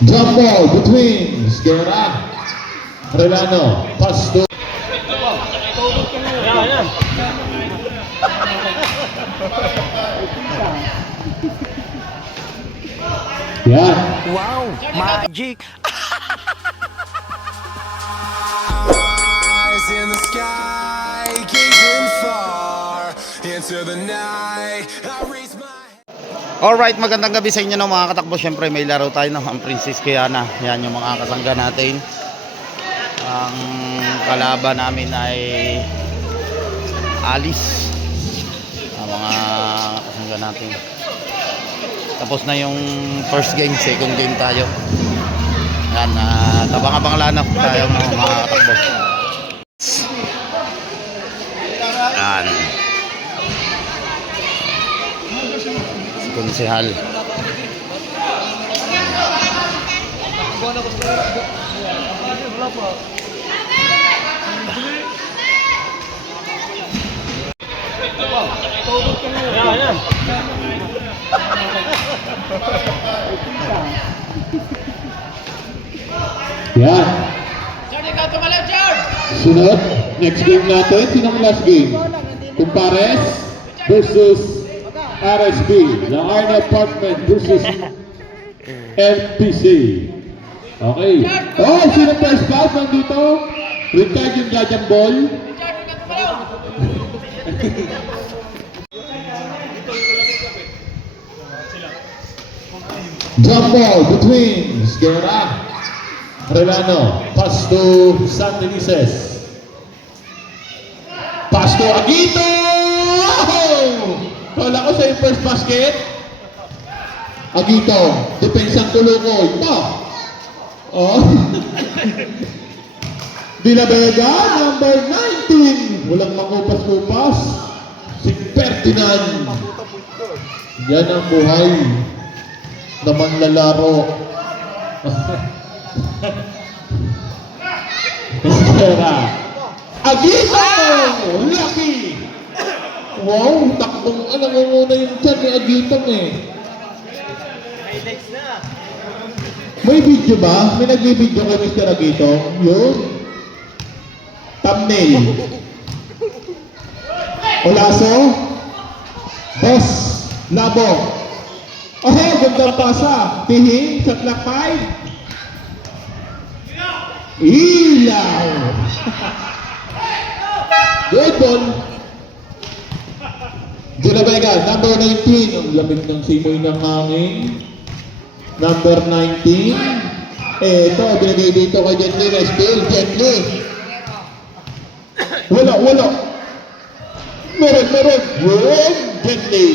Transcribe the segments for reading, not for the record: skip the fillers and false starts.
Jump ball between Guerra, Relano, pass to yan. Wow, magic. Eyes in the sky, gazing far into the night. I raise my Alright, magandang gabi sa inyo ng mga katakbo. Siyempre may laro tayo ng ang Princess Kiana. Yan yung mga kasangga natin. Ang kalaban namin ay Alice. Ang mga kasangga natin. Tapos na yung first game, second game tayo. Yan, tabang-abang lana tayo mga katakbo. Yan. Konsehal. Yan. Sunod, next game natin, sinong last game? Kumpares versus RSB, the Arna Apartment versus LPC. Okay. Oh, sino first pass nandito? Retired yung Jajang Ball. Jump ball between Guerra, Relano, pass to San Felices. Pass to Aguito! Wala ko sa yung first basket. Aguito, depensang tulukoy. Ito. Oh. De La Vega, number 19. Walang makupas-kupas. Si Ferdinand. Yan ang buhay na manlalaro. Aguito! Lucky! Wow, takbong alam mo muna yung chan ni Agitong eh. Highlights na. May video ba? May nag-video kay Mr. Agitong? Yun. Thumbnail. Olaso. Boss. Labo. Oh, gandang pasa. Tihing, sa clock 5. Ilaw. Good ball. De La Vega, number 19. Ang lamig ng simoy ng hangin. Number 19. Ito, binigay dito kay Gently. Restil, Gently. Wala. Meron. Good, Gently.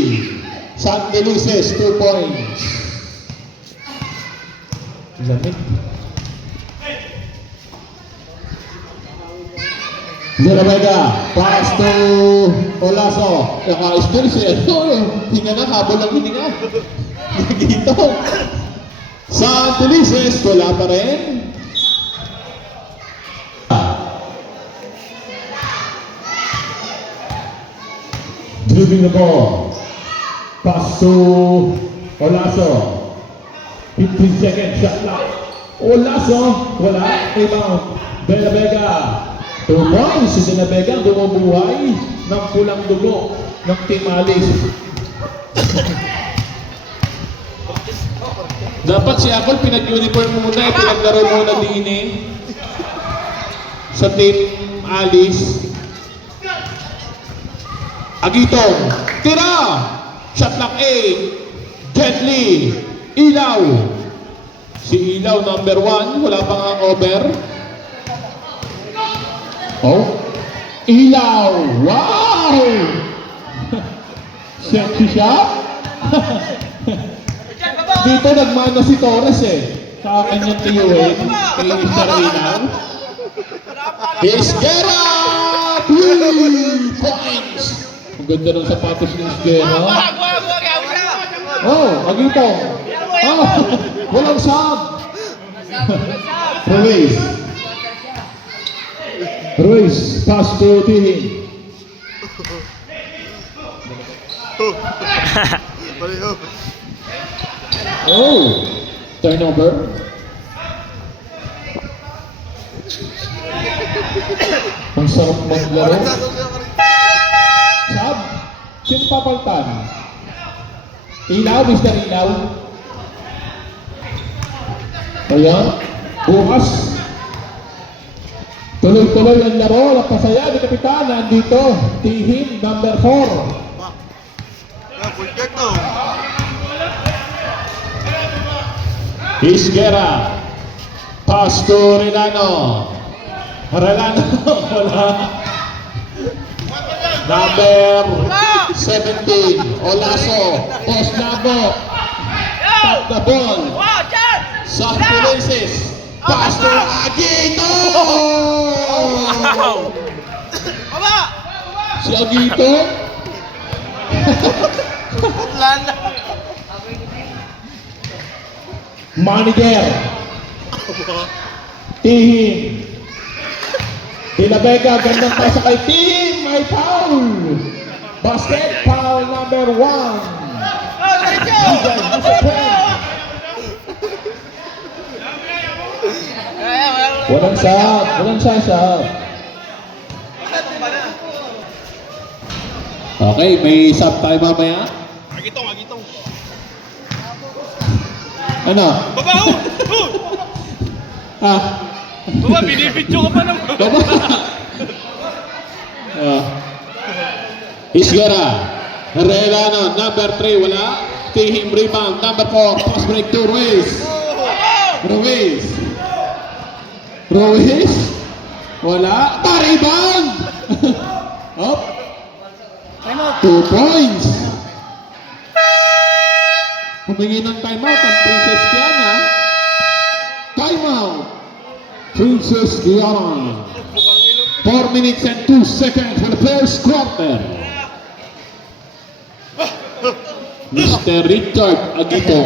San Felices, 2 points. Lamig. De La Vega, pass to Olaso. Naka-still siya. Hinga na, habol ang hininga. Dito. San Felices, wala pa rin. Dribbling the ball. Pass to Olaso. 15 seconds, shot clock. Olaso, wala. Rebound. De La Vega. 2 points, si De La Vega bumubuhay ng pulang dugo ng Team Alice. Dapat si Apple pinag-uniform muna, pinaglaro muna din sa Team Alice. Agitong, tira! Shot clock 8, Gently, Ilaw. Si Ilaw number 1, wala pang ang over. Oh, Ilaw! Wow! Sexy shot? Dito nagmana si Torres eh. Sa kanyang tiyuhin. Kay Mr. Ilaw. Isguera! 3 points! Ang ganda ng sapatos ni Isguera. Oh, Agitong. Oh, walang sub. Ruiz, pass to Tihing. Oh! Turnover. Ang sarap maglaro. Sab, sino papaltan? Ilaw, Mr. Ilaw. Ayan, bukas. Tuloy-tuloy ang laro. Napasaya ni Kapitan. Nandito, Tihim number 4. Isguera. Pass to Relano. Relano, wala. Number 17, Olaso. Oslabo. Tap the ball. Sa Felices. Pass to Agito. Si Agito. Manager. Tihim. De La Vega, gandang pasa kay Tihim. May foul. Basket foul number 1. Walang shot. Walang shot. Okay, may shot tayo mamaya. Agitong. Ano? Baba, Ah, Baba, binibidyo ka pa naman. baba. Isguera. Relano, number 3, wala. Tihim rebound, number 4, pass break to Ruiz. Ruiz. Wala. Rebound. Up. 2 points. Humingi ng timeout ang Princess Kiana. Timeout. Princess Kiana. 4 minutes and 2 seconds for the first quarter. Mr. Richard Agito.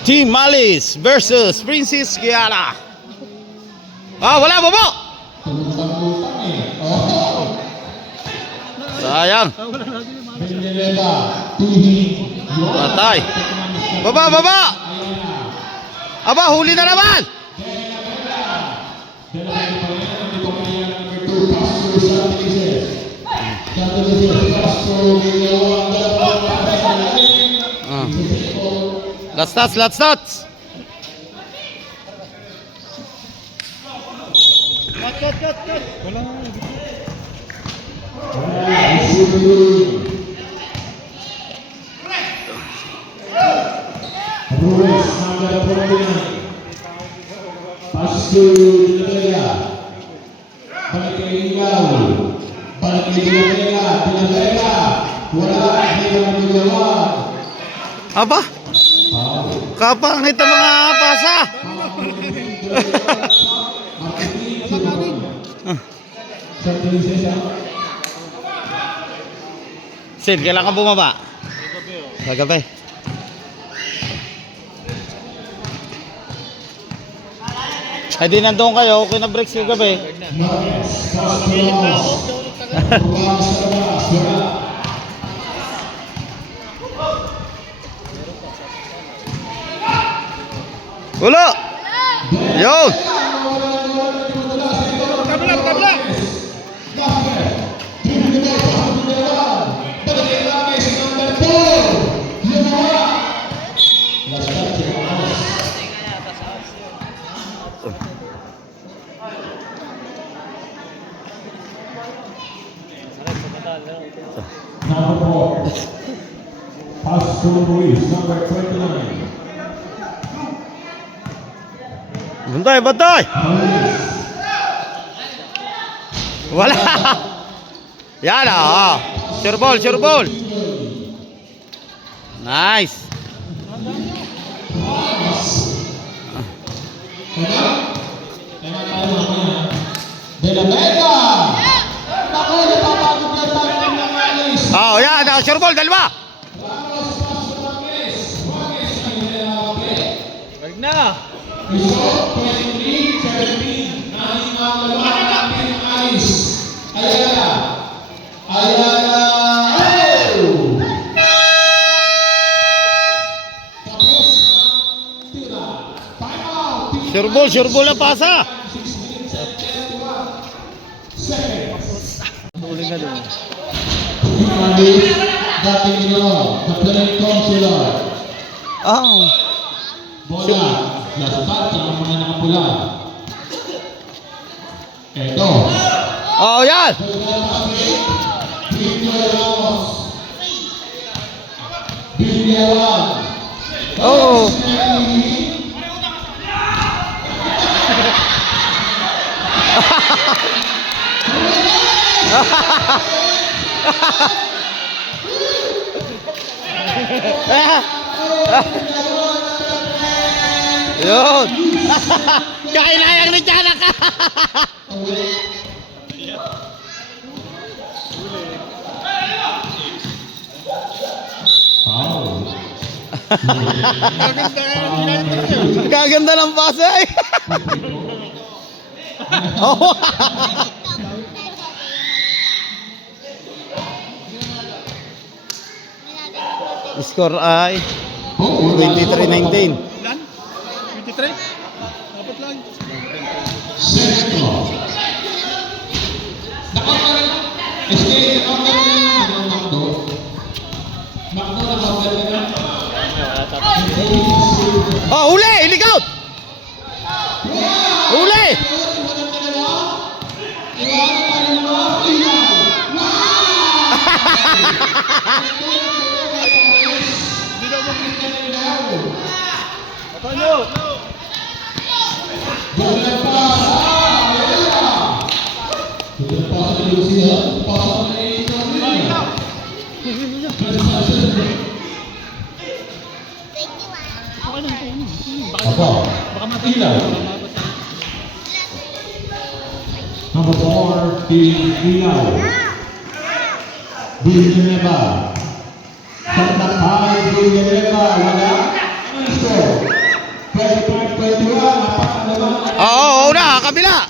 Team Malis versus Princess Kiana. Wala, baba! Sayang. Patay. Baba! Aba, huli na naman! Last stats. Ruiz, number 49. Pass to De La Vega. Balik kay Ikaw. Balik kay De La Vega. De La Vega. Wala. Hindi na magawa. Aba, kapangit ang mga pasa. Sid, kailan ka bumaba? Kagabi. Ay di nandun kayo, okay na breaks yung gabi. Wala! Yun! Tabla! Number 4. Pass to Ruiz, number 29. Bantay! Wala! Yan ah! Sure ball! Nice! De La Vega! Naku, napapagod na tayo ng mga alis. Yan! Sure ball, dalawa! na! Result 23-17. Aning ang laban natin ang alis. Ayala. Ayala. Oh! Tapos ang tira. Time out. Sure ball na pasa. 6 minutes and 21 seconds. Huli na doon. Alis. Dating nyo. The playing counselor. Oh. Bola. Last touch ang mga nakapula. Eto. Oh, yan. Oh. Yun. Kailangan ni Tiyanak. Gaganda ng pasa eh. Oh. Score ay 23-19. Ilan? 23? Dapat lang. Oh, huli! Ilig out! Huli! Paano? Number 4, Ilaw. Villanueva. Santakay, Villanueva. Wala. Ano score? 25-21. Napakalaman. Oo, una, kabila.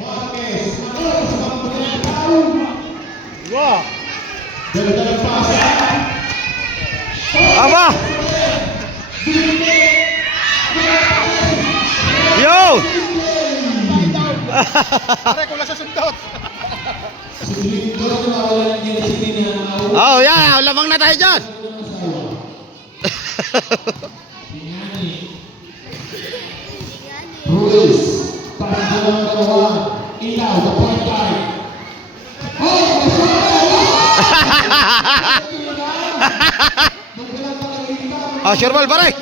Marquez. Manolo sa pagpunan. Taon. Wow! Dala-dalang pasa. Aba! Yo! Pare, kung nasa sundot! Si Lindo na wala ng disiplina. Oh, yeah, lamang na tayo dyan. Ruiz. Pasdalang dalawa. Ilaw. The point line. Oh! Oh, sure ball, pare.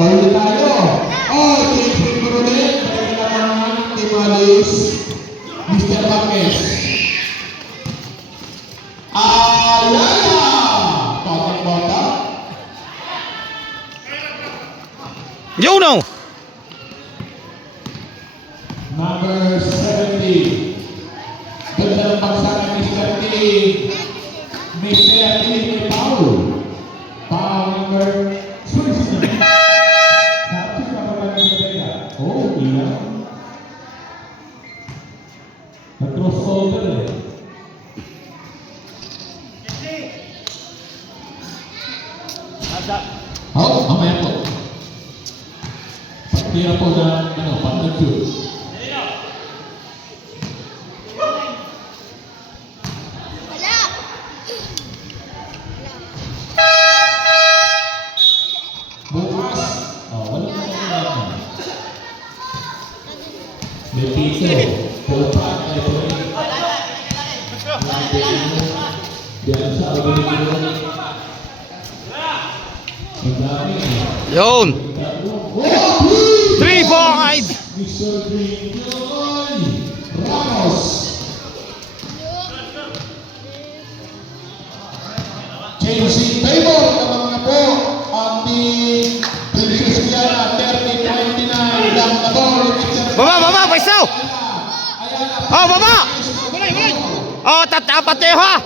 Ulit tayo. Oh, Jason Coronel. Kailangan Timalis. Mr. Marquez. Ayala. Bata-bata. Yo, no. Number 70. Ganda ng bagsakan ni Mr. T. Mr. T. May Paul. Paul number 29. Sabi ka ba ng Mr. Oh, iya. Nag-crossover eh. Oh, mamaya po. Pagtira po ng partner shoot. Bukas. Oh, wala na kailangan. Lepito. Pulpan. Ay, pulpan. Diyan sa Abinigiro. Ang dami. Yun. 3-5. Mr. Green Joy Ramos. Changing table naman na po ang team Princess Diana 30-29 lang na ball. Baba, pwesto! Oh, baba! Oh, pateho ha!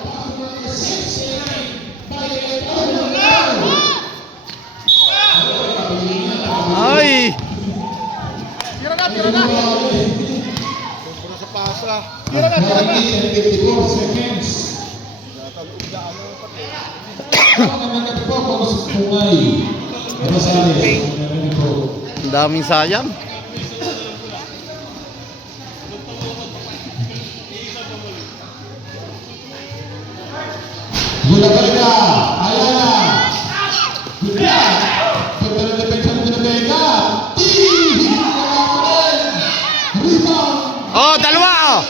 Ay! Tira na! Sobra sa pasa. Tira na! 54 seconds. Naman po kung sa Pungay. Rosales. Ang daming sayang. Bulaga, Ayala. Bulaga. Pagdala na pensa ng Bulaga. Rebound. Oh, dalawa oh.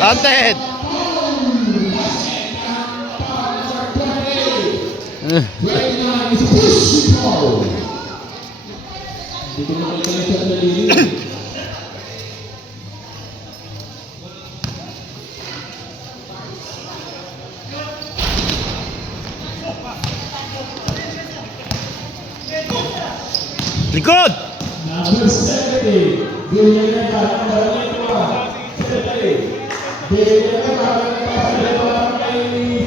Anted. Right now is a push ball. Dito na kayo sa dalili. Likod! Number 70, Villanueva, number 71. Villanueva, kay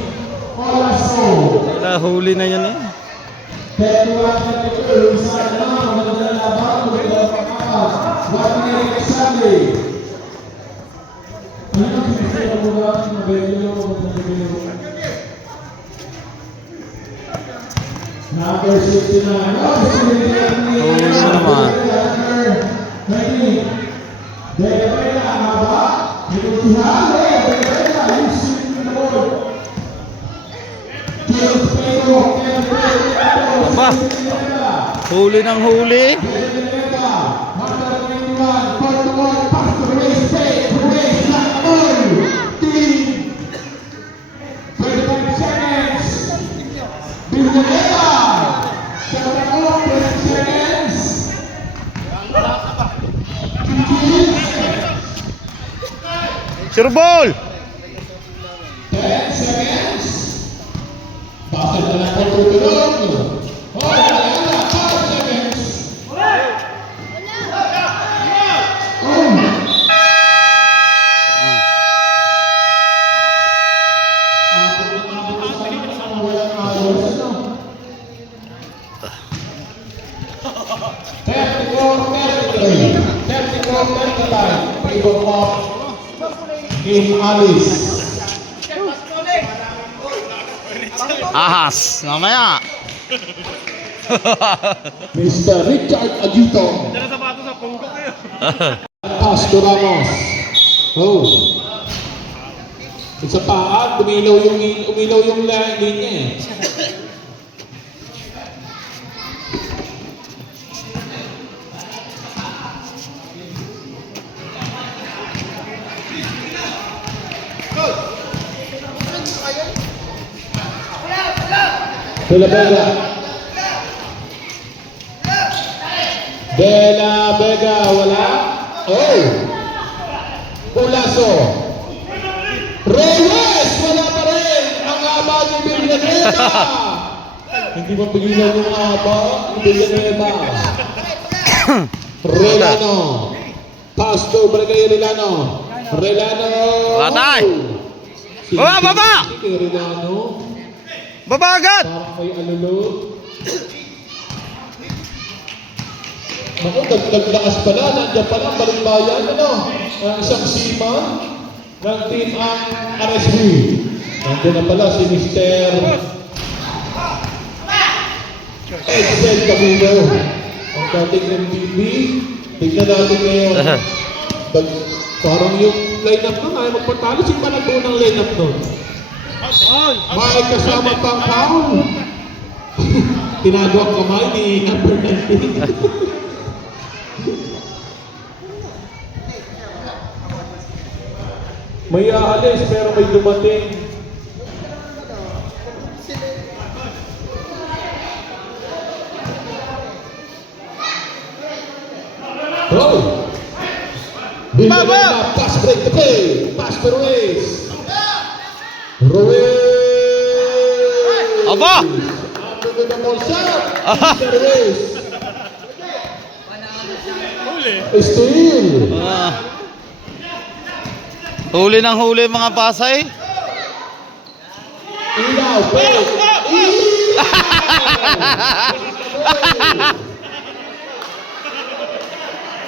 Olaso. Nahuli na yan eh. 31-32, isa na, magandang laban, magandang pagkakas. Wagner Casale. Ano ang sinisira mo ba? Mabelo, magandang. Number 69. Oo naman. Ba? Huli ng huli. Sure ball. 10 seconds. Bakit na lang po tutulog? Oh, wala, 5 seconds. Game Alice. Ahas. Mamaya. Mr. Richard Aguito. Dala sapato sa pungko kayo. Pastor Ramos. Oh. Sa paa, umilaw yung linya eh. De La Vega. De La Vega, wala. Oh. Ulaso. Reyes, wala pa rin. Ang haba ni Villanueva. Hindi mapigilan yung haba ni Villanueva. Relano. Pass to Brigay Relano. Relano. Batay. Baba! Relano. Baba agad. Parang may alulo. Naku, dagdag-lakas pala. Nandiyan pala ang balikbayan. Ano? Ang isang seaman ng team ang RSB. Nandiyan na pala si Mr. Edsel Camino. Ang dating MTV. Tignan natin ngayon. Parang yung line-up nun ay magpatalo. Sino pa nagbuo ng line-up nun? May kasama pang foul. Tinago ang kamay ni number 19. May aalis pero may dumating. Oh! Baba! Pass break to play. Pass to Ruiz. Ruiz. Aba! Under the with the ball shot. Service. Huli. Steal. Huli ng huli mga Pasay. Ilaw. Peg.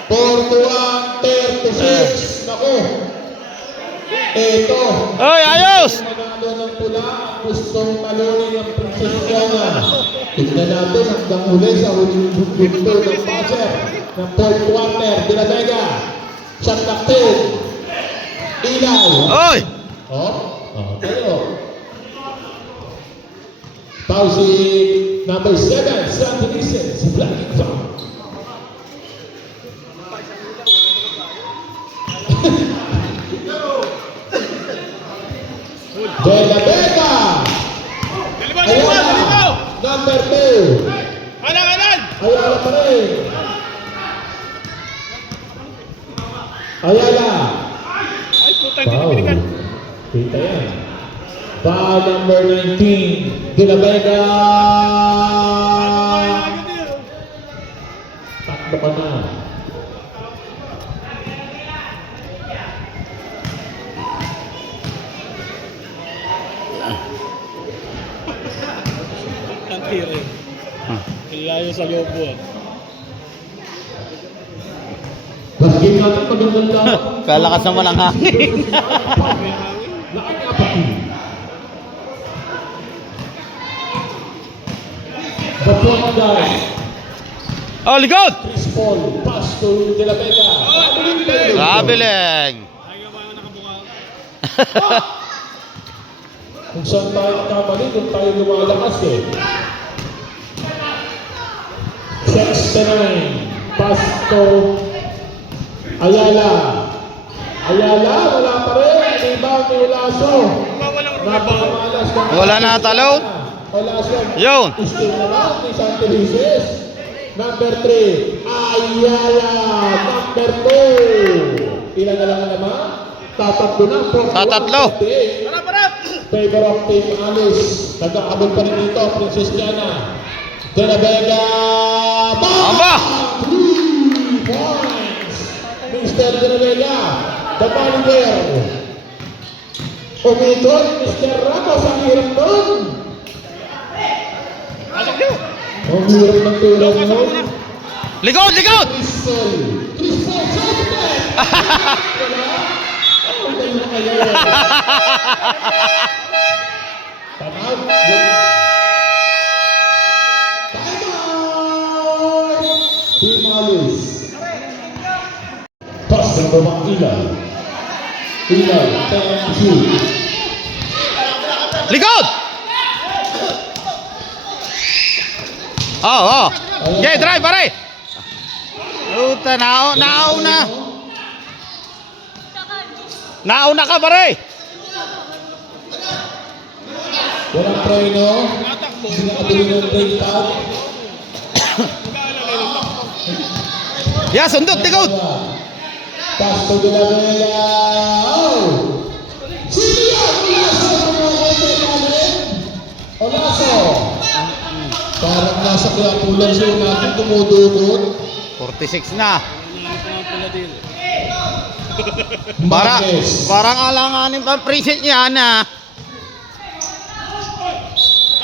Portuan 36. Naku. Ito. Oy, ayos! Manalo ng pula. Gustong talunin ng Princess Diana. Tignan natin hanggang uli sa huling bugto ng passer ng fourth quarter. De La Vega. Shot captain. Ilaw. Oy! Tayo. Pausing number 7, Sandy Vincent, Black Farm. De La Vega. Ayala. Number 2. Kanan! Ayala pa rin. Ayala. Ay, puta, hindi na binigyan. Kita yan. Foul number 19. De La Vega. Tatlo pa na. Ang tiri. Ilayo sa lobo. Last game natin, magandang laban. Kalakas naman ang hangin. The point guy. Oh, likod! Chris Paul. Pass to De La Vega. Kabiling. Ayaw ba nakabuka? Kung saan tayo kamali, kung tayo lumalakas eh. 69. Pass to Ayala. Ayala, wala pa rin. Rebound ni Olaso. Walang Napakamalas. Wala na talon. Olaso. Yun. Steal naman ni Santi Jesus. Number 3. Ayala. Number 2. Ilan na lang naman? Tatatlo na. Tatatlo. Para! Favor of Team Alice. Nag-aabot pa rin dito, Princess Diana. De La Vega. Aba! 3 points. Mr. De La Vega. The manager. Umikot, Mr. Ramos. Ang hirap nun. Pasok niyo! Ang hirap ng tulad nun. Likod, likod! Crystal. Crystal, Southampton. Wala. Ang galing na kayo. Tanaw. Timeout! Team Alice. Pass ng bawang Ilay. Ilay, 10-2. Likod! Oh. Okay, drive, pare! Puta, nauna. Nauna ka, pare! Walang preno. Hindi nakabili ng break out. Yeah, sundot, likod! Pass to De La Vega. Oh! Sino yan? Olaso. Parang nasa kulapulan siya natin dumudukot. 46 na. Marquez. Parang alanganin pa preset niya na.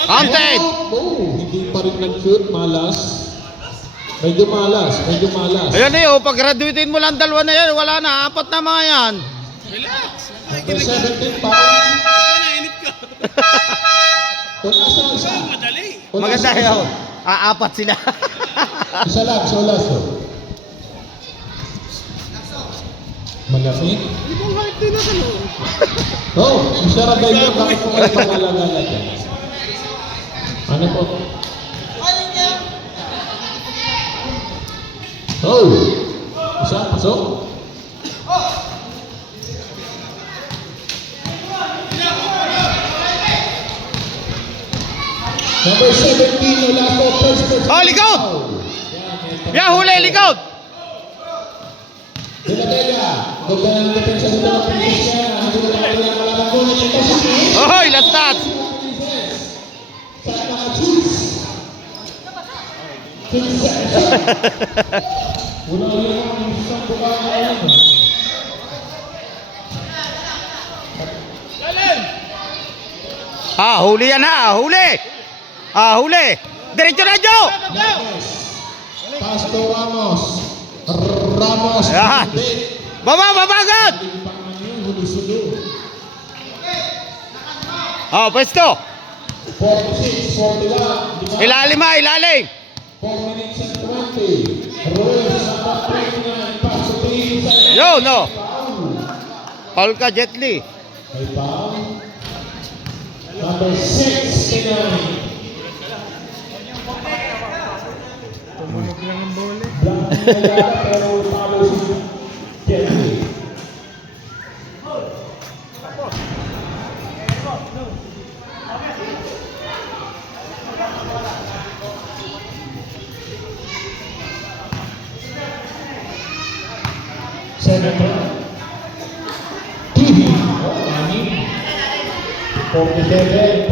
Counted! Oh, hindi pa rin nag-shoot. Malas. Medyo malas. Ayan eh, pag graduatein mo lang dalawa na yan, wala na, 4 na mga yan. Relax! Number 17 pa. Nainip ka! Olaso, isa. Madali! Olaso, Maganda isa. yun. 4 sila. Isa lang, sa Olaso. Malamig. Hindi mo kahit din na sa loob. Oh, isa ra kayo kung ay pangalaga natin. Ano po? Oh, isa, pasok. Number 17, Olaso, first person. Oh, likod! Yeah, huli, likod! De La Vega, ganda ng depensa dito ng Princess Diana. Hindi mo lang kailangan kalaban ko. Ito si Chris. Ohoy, last touch! Sa mga cheese. Wala yung isang buka na yan. Huli yan ha, huli. Huli. Diretso na, Joe. Pastor Ramos. Ramos. Yan. Baba agad. Pwesto. 46, 41. Ilalim. 4 minutes and 20. Ruiz, number 29. Pass to the Yo, no. Paul ka, Jet Li. May foul. Number 69. Tumunog lang ang bola. Black na pero follow si Jeffrey. Senator TV. 47.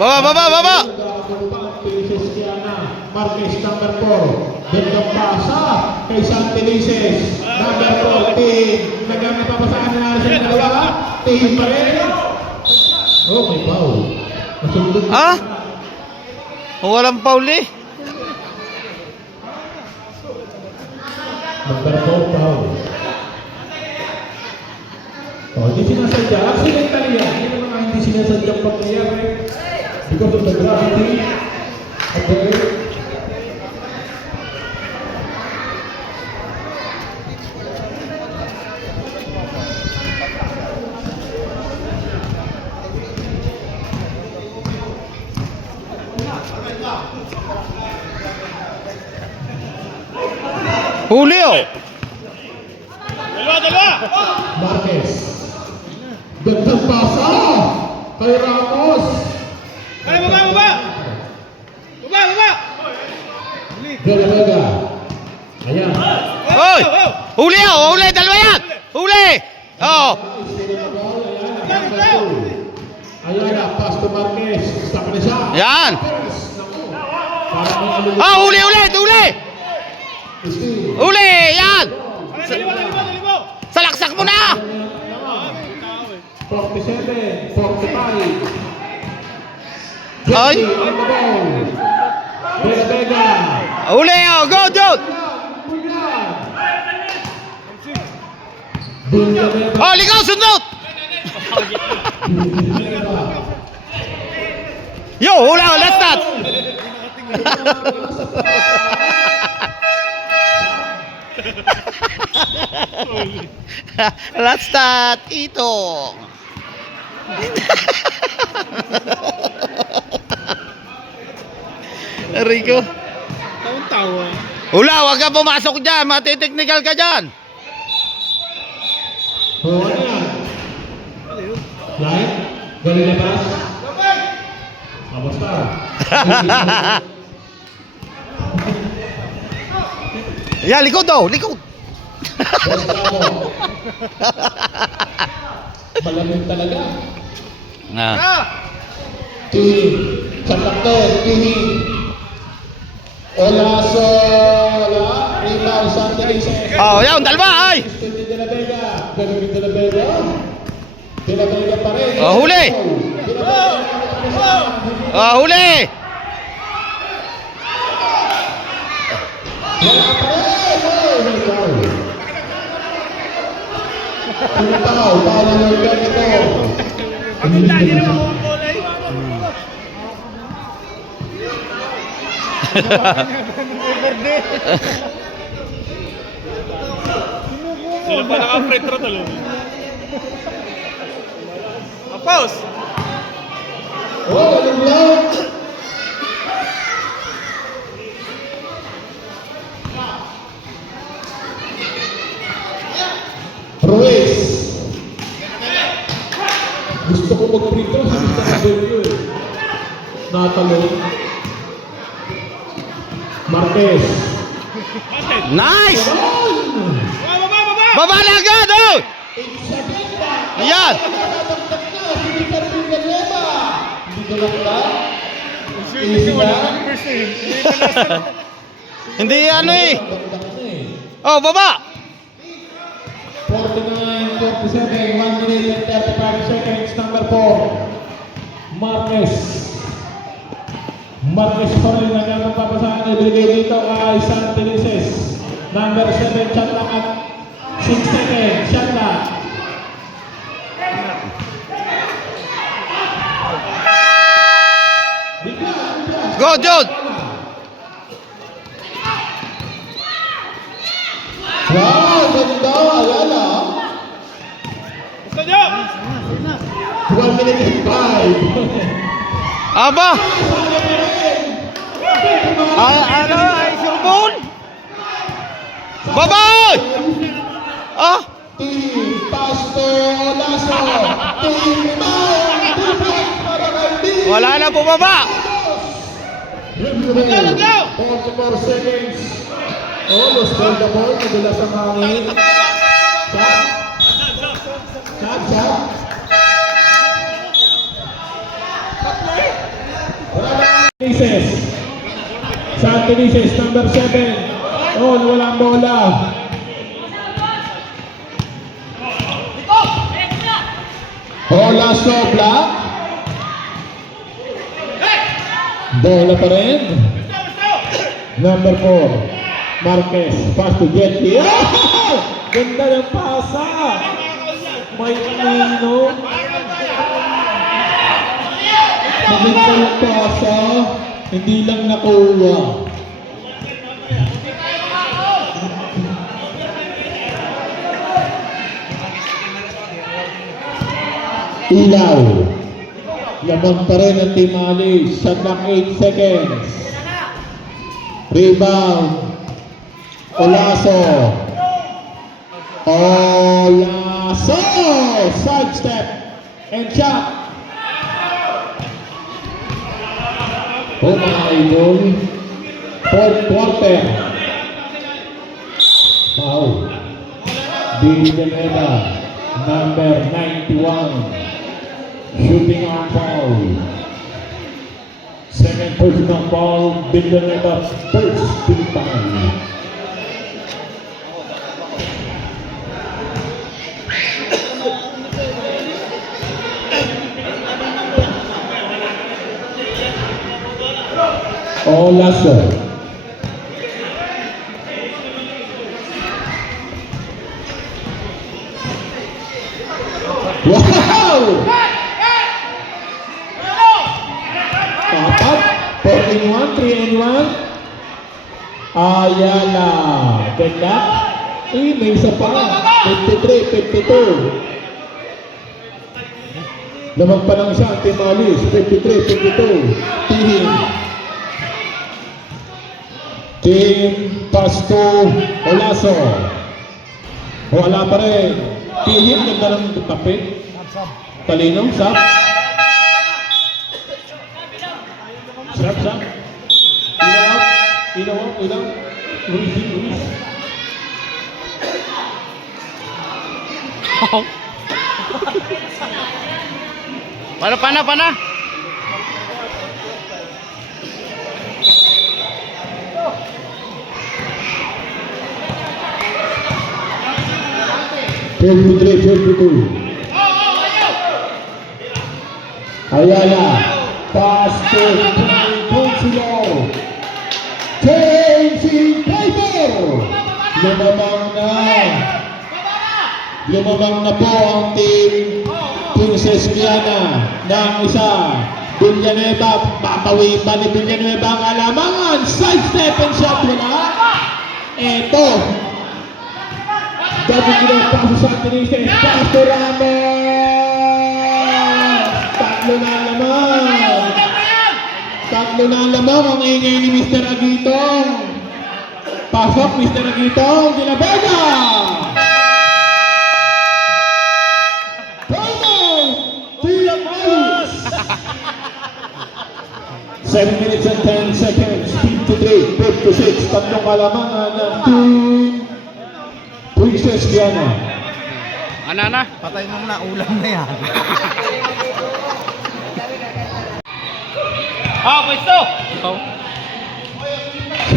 Baba. Marquez number 4. Bendong pasa kay Santelices. Number 14. Nagamit pa pasahan na natin sa dalawa. Tingin pa rin. Oh, may foul. Nasundot. Walang Paul eh. Number 4 foul. Oh, hindi sinasadya. Accidentally yan. Hindi naman hindi sinasadya pangyayari. Because of the gravity of the earth. Julio. Dalawa. Marquez. Gandang pasa kay Ramos. Ay, baba. Vega. Ayan. Hoy! Julio, huli, dalawa yan. Huli. Ayan na, pass to Marquez. Stop na siya. Yan. Parang may Huli. Huli, yan. Dalibo. Salaksak mo na. 47, 45. Ay. Jeffrey on the ball. Vega. Huli, go, Jude. Villanueva. Ligaw, sundot. Yo, hula, let's start. Let's start. Ito. Rico. Tawa. Hula, wag ka pumasok dyan. Matiteknikal ka dyan. Oh, ano yan? Line? Galing na pass? Basta. Yan, likod daw. Likod. Basta mo. Malamig talaga. Tihing. Sa kapten, Tihing. Olaso. Rebound, Santelices. Yan, dalawa, ay. De La Vega. Galing De La Vega. De La Vega pa rin. Huli. De La Vega. Huli. Wala pa rin. May foul. Tumitaw. Para ng ganito. Lagi naman ang bola eh. Sila pa naka-free throw talo. Pause. Oh, galing lang. Ruiz. Gusto ko mag-free throw sa Mr. Abelio eh. Natalon. Marquez. Nice. Baba. Baba na agad, oh. Ayan. Hindi ka rin Villanueva. Hindi ka lang ba? Easy na. Hindi ano eh. Oh, baba. 49, 47, 1 minute and 35 seconds, number 4. Marquez. Marquez pa rin ang papasahan na ibigay dito kay Santelices. Number 7, shot lang at 6 seconds, shot lang. Go, Jude. Wow, ganda, Ayala. 1 minute and 5. Aba. Ano, ay surbon. Babay! Ah, Team Pastor Olaso. Team Mount. wala na bumaba. 44 seconds. Almost hold the ball. Nadulas ang hangin. Shot. Shot, shot. Santelices. Santelices, number 7. Oh, nawala ang bola. Olaso, black. Bola pa rin. Number 4. Marquez. Pass to Jetty. Ganda ng pasa. May kanino. Maganda ng pasa. Hindi lang nakuha. Ilaw. Lamang pa rin ang Team Alice. Shot clock 8 seconds. Rebound. Olaso. Olaso. Side step. And shot. Oh mga idol. Fourth quarter. Foul. Villanueva. Number 91. Shooting on foul. Second personal foul, Villanueva first team foul. Olaso. Wow! Apat, 4-in-1, 3-in-1. Ayala. Ganda. May isa pa. 53, 52. Lamang pa lang siya, Team Alice. 53, 52. Tihim. Team Pasto Olaso. Wala pa rin. Tihim, ganda ng kapit. Talinong, sap. Sap, sap. Ilaw. Ruiz. Pana. 53-52. Ayala. Pass to Consilo. Changing paper. Lumamang na po ang team Princess Kiana ng isa. Villanueva, papawi pa ni Villanueva ang alamangan. Side step and shot wala. Eto. Dapat ginagawa pa sa Santelices. Pastor Ramos. Tatlo na lamang ang ingay ni Mr. Agitong. Pasok Mr. Agitong. De La Vega. Promo. Team Alice. 7 minutes and 10 seconds. 53, 56. Tatlong kalamangan ng team Princess Diana. Anana. Patay mo na, ulam na yan. Ah, pwesto.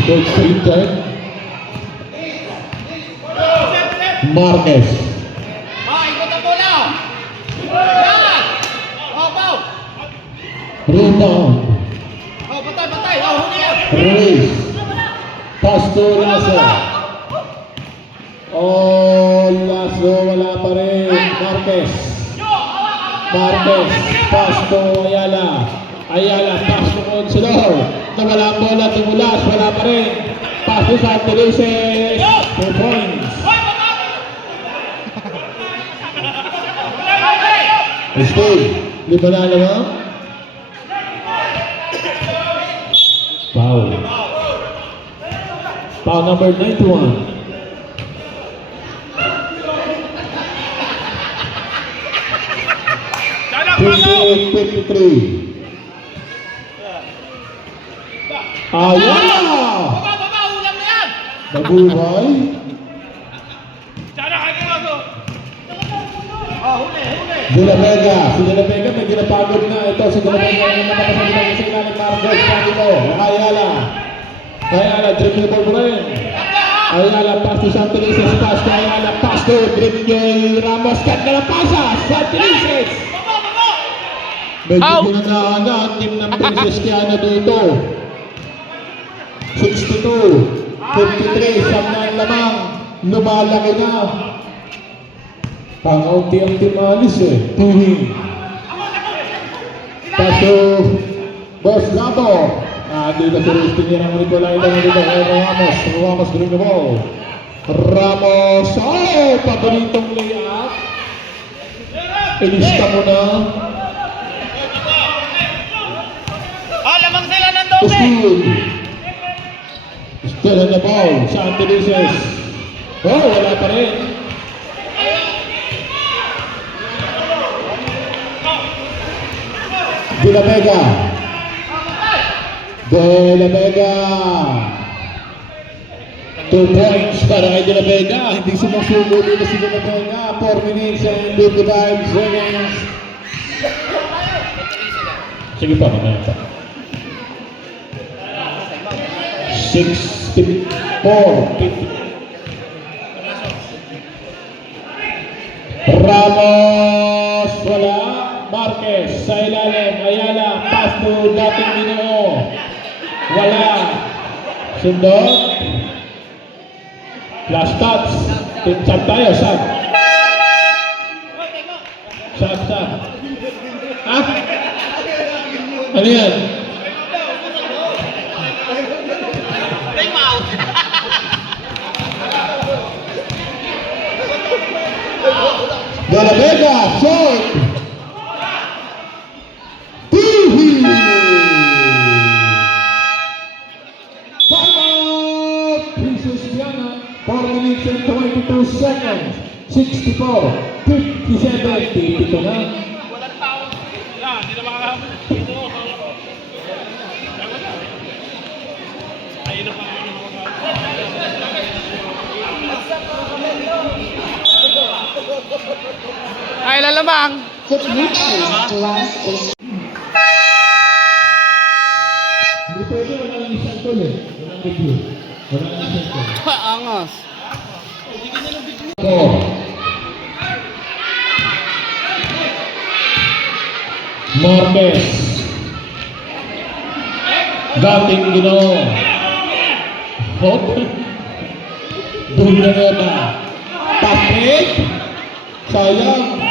Gold printed. Marquez. Rebound. Ruiz. Pass to Lasso. Oh, Lasso wala pa rin. Marquez. Marquez. Pass to Ayala. Ayala. Pass to Consular. Nawala ang bola. Tumulas. Wala pa rin. Pass to Santelices. 2 points. Steve. Di ba na naman? Foul. Foul number 91. 58-53. Ayala! Nabuhay. De La Vega. Si De La Vega may ginapagod na. Ito si De La Vega ang nakakasabi ng isa ilalim Marcos. Pakito. Ayala. Ayala. Dribble ball pa rin. Ayala. Pass to Santelices. Pass to Ayala. Pass to Dribble Ramos. Cut na lang pasa. Santelices. Medyo ginanahan na ang team ng Princesiano dito. 62. 53. Siyam na ang lamang. Lumalaki na. Pangaunti ang timalis eh. Tuwing. Paso. Boss Gato. Dito si Ristin niya ng Nicolay lang dito. Ramos. Ramos green the ball. Ramos. Oh! Paboritong layup. Ilista mo na. Lamang sila ng dobe! Still on the ball. Santelices. Oh, wala pa rin. De La Vega. De La Vega. 2 points para kay De La Vega. Hindi sumusubo dito si De La Vega. 4 minutes and 55 seconds. Sige pa, mamaya pa. 64. Ramos. Wala. Marquez sa ilalim. Ayala. Pass to dating Minoo. Wala. Sundot. Flash touch. Sab tayo. Sab. Sab. Ha? Ano yan? De La Vega, short. Tihi. Timeout. Princesiana. 4 minutes and 22 seconds. 64. 57. Dito na. Hindi na makakahabol dito. Ayun na pa. Ay, lalamang! Hindi pwede, walang isang tol eh. Walang review. Walang isang tol. Angas! Marquez. Dating Ginoo. Okay. Dulganeta. Patrick. Sayang.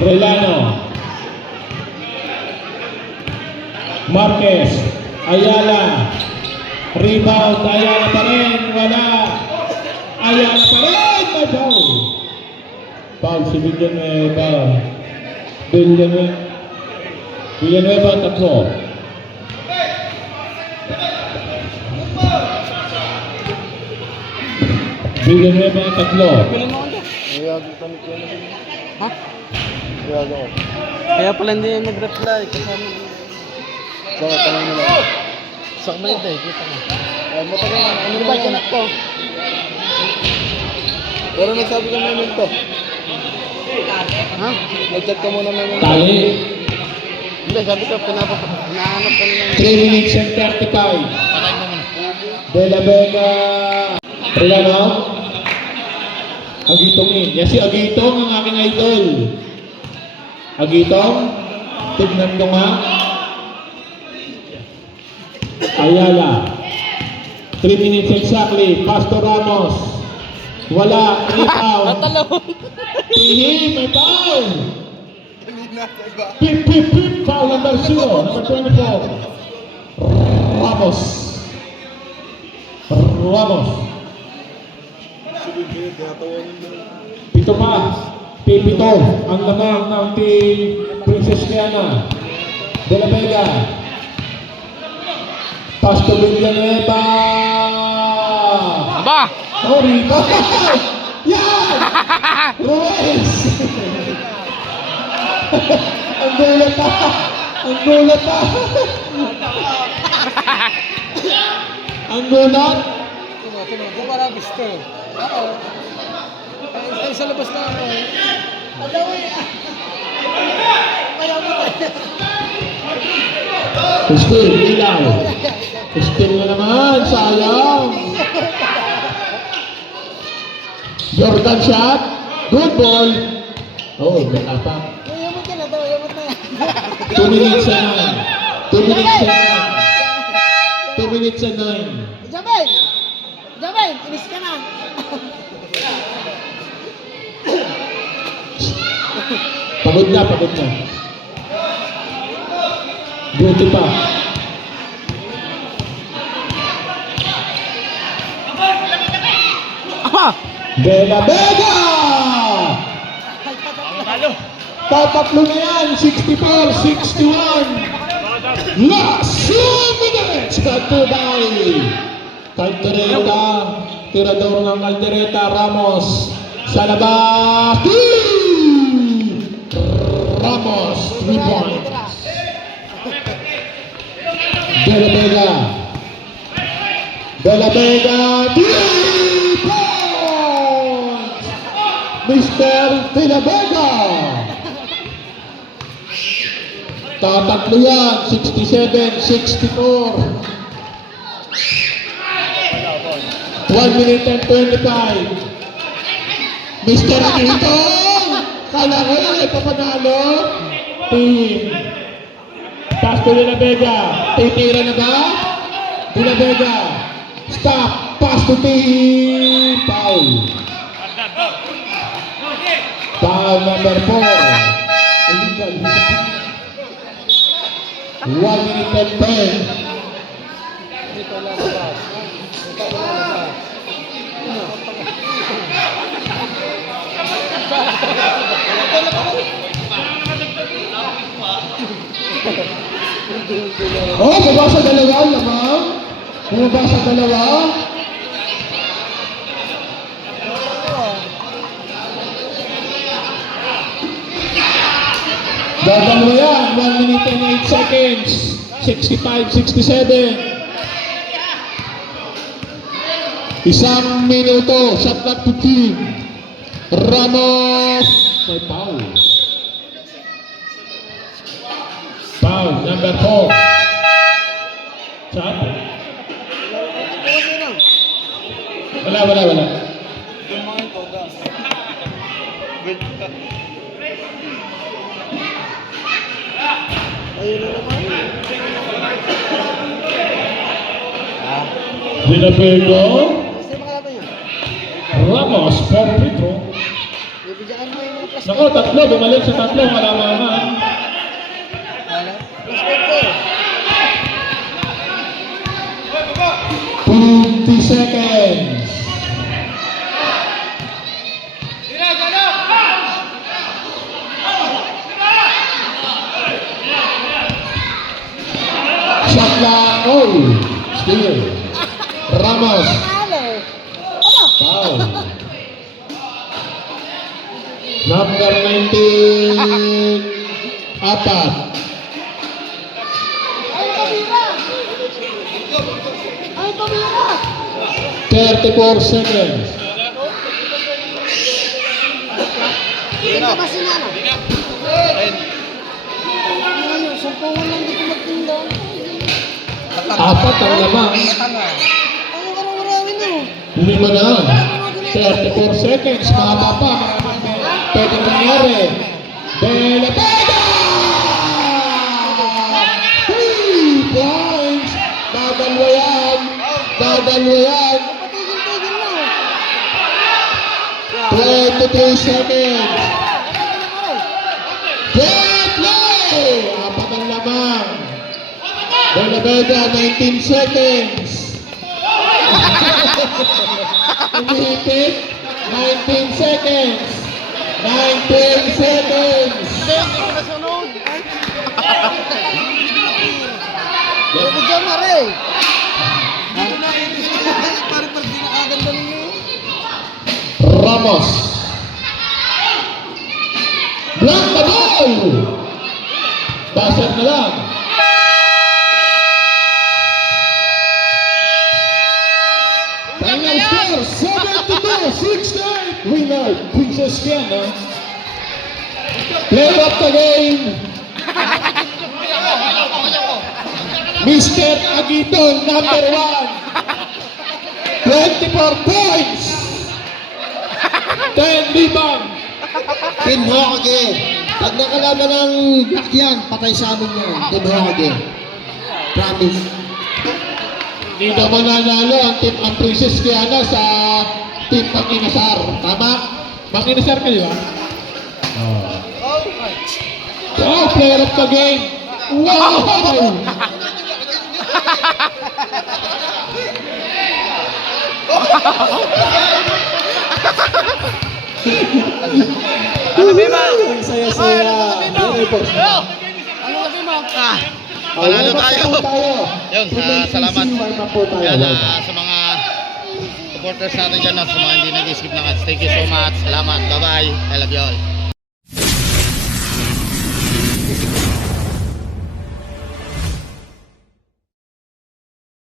Relano. Marquez. Ayala. Rebound. Ayala pa rin. Wala. Ayala pa rin. Majaw. Foul si Villanueva. Villanueva tatlo. Villanueva tatlo. Ha? Kaya pala hindi nag-reply kasama. Bakit tanong mo lang? Sakmay tayo, kita mo. Matagal na, ano ba yung anak ko? Pero nagsabi ka namin to. Ha? Nag-chat ka muna namin. Tali. Hindi, sabi ko, pinahanap ko na 3 minutes and 35. Patay mo muna. De La Vega. Rilano. Agitong in. Yan si Agitong ang aking idol. Agitong. Tignan ko nga. Ayala. 3 minutes exactly. Pastor Ramos. Wala. May foul. Tihi, may foul. Pip, pip, pip. Foul number 0. Number 24. Ramos. Ramos. Pito pa. Pipito. Ang lamang ng team Princess Diana. De La Vega. Pastor Villanueva. Aba! Oh, rebound! Yan! Ruiz! Ang gulat pa! Ang gulat pa! Ang gulat! Di ba na gusto? Oo. Ay, sa labas na ako. Still, ilaw. Still na naman, sayang. Jordan shot. Good ball. Oh, may apak. Yamot ka na daw, yamot na. 2 minutes and 9. 2 minutes and 9. 2 minutes and 9. Jabel! Jabel, inis ka na. Pagod na, pagod na. Buti pa. De La Vega! Tatatlo na yan, 64-61. Last 2 minutes ka Tubay. Caldereta, tirador ng Caldereta, Ramos. Sa labas. Ramos, 3 points. De La Vega. De La Vega, 3 points. Mr. De La Vega. Tatatlo yan, 67-64. 1 minute and 25. Mr. Anito! Kala ko yan ay papanalo. Team. Pass to De La Vega. Titira na ba? De La Vega. Stop. Pass to team. Foul. Foul number 4. Illegal. 1 minute and 10. Dito lang labas. Dito lang labas. Oh, baba sa dalawa, lamang. Bumaba sa dalawa. Dadalawa yan, 1 minute and 8 seconds. 65-67. Isang minuto, shot clock to team. Ramos. May foul. Foul, number 4. Shot. Wala. Ayun na naman. De La Vega. Kasi makalaban yun. Ramos, per Pedro. Bibigyan mo yung mga plus Nako, tatlo. Bumalik sa tatlo. Wala naman. plus 20 seconds. Shot clock. Oh, still. Ramos. Foul. Number 19. Apat. Ay, pamira! 34 seconds. Hindi ba sinana? Ngayon, Ikaw lang dito magtinda. Apat ang lamang. Ano ka nang marami no? 5 na. 34 seconds. Mahaba pa. Pwede mangyari. Bela Vega! 3 points. Dadalwa yan. Dadalwa yan. Patigil-tigil na. 23 seconds. Get play! Apat ang lamang. Bela Vega, 19 seconds. Umihipit. 19 seconds. 19 seconds. Hindi ko nasunod. Hindi dyan na rin. Parang pag pinakaganda ninyo. Ramos. Block the ball. Buzzer na lang. Final score, 72-68. Winner, Princess Kiana. Player of the game, Mr. Aguitol, number 1. 24 points. 10 rebound. Team Hokage. Pag nakalaban ng black yan, patay sa amin yan. Team Hokage. Promise. Hindi naman nanalo ang team ang Princess Kiana sa team Manginasar. Tama? Manginasar ka, di ba? Wow, player of the game. Wow! Ano ba ba? Ang saya-saya. Very box. Ano sabi mo? Panalo tayo. Yun, salamat. Yan, Yan, sa mga supporters natin dyan, sa mga hindi nag-skip ng ads. Thank you so much. Salamat. Bye-bye. I love you all.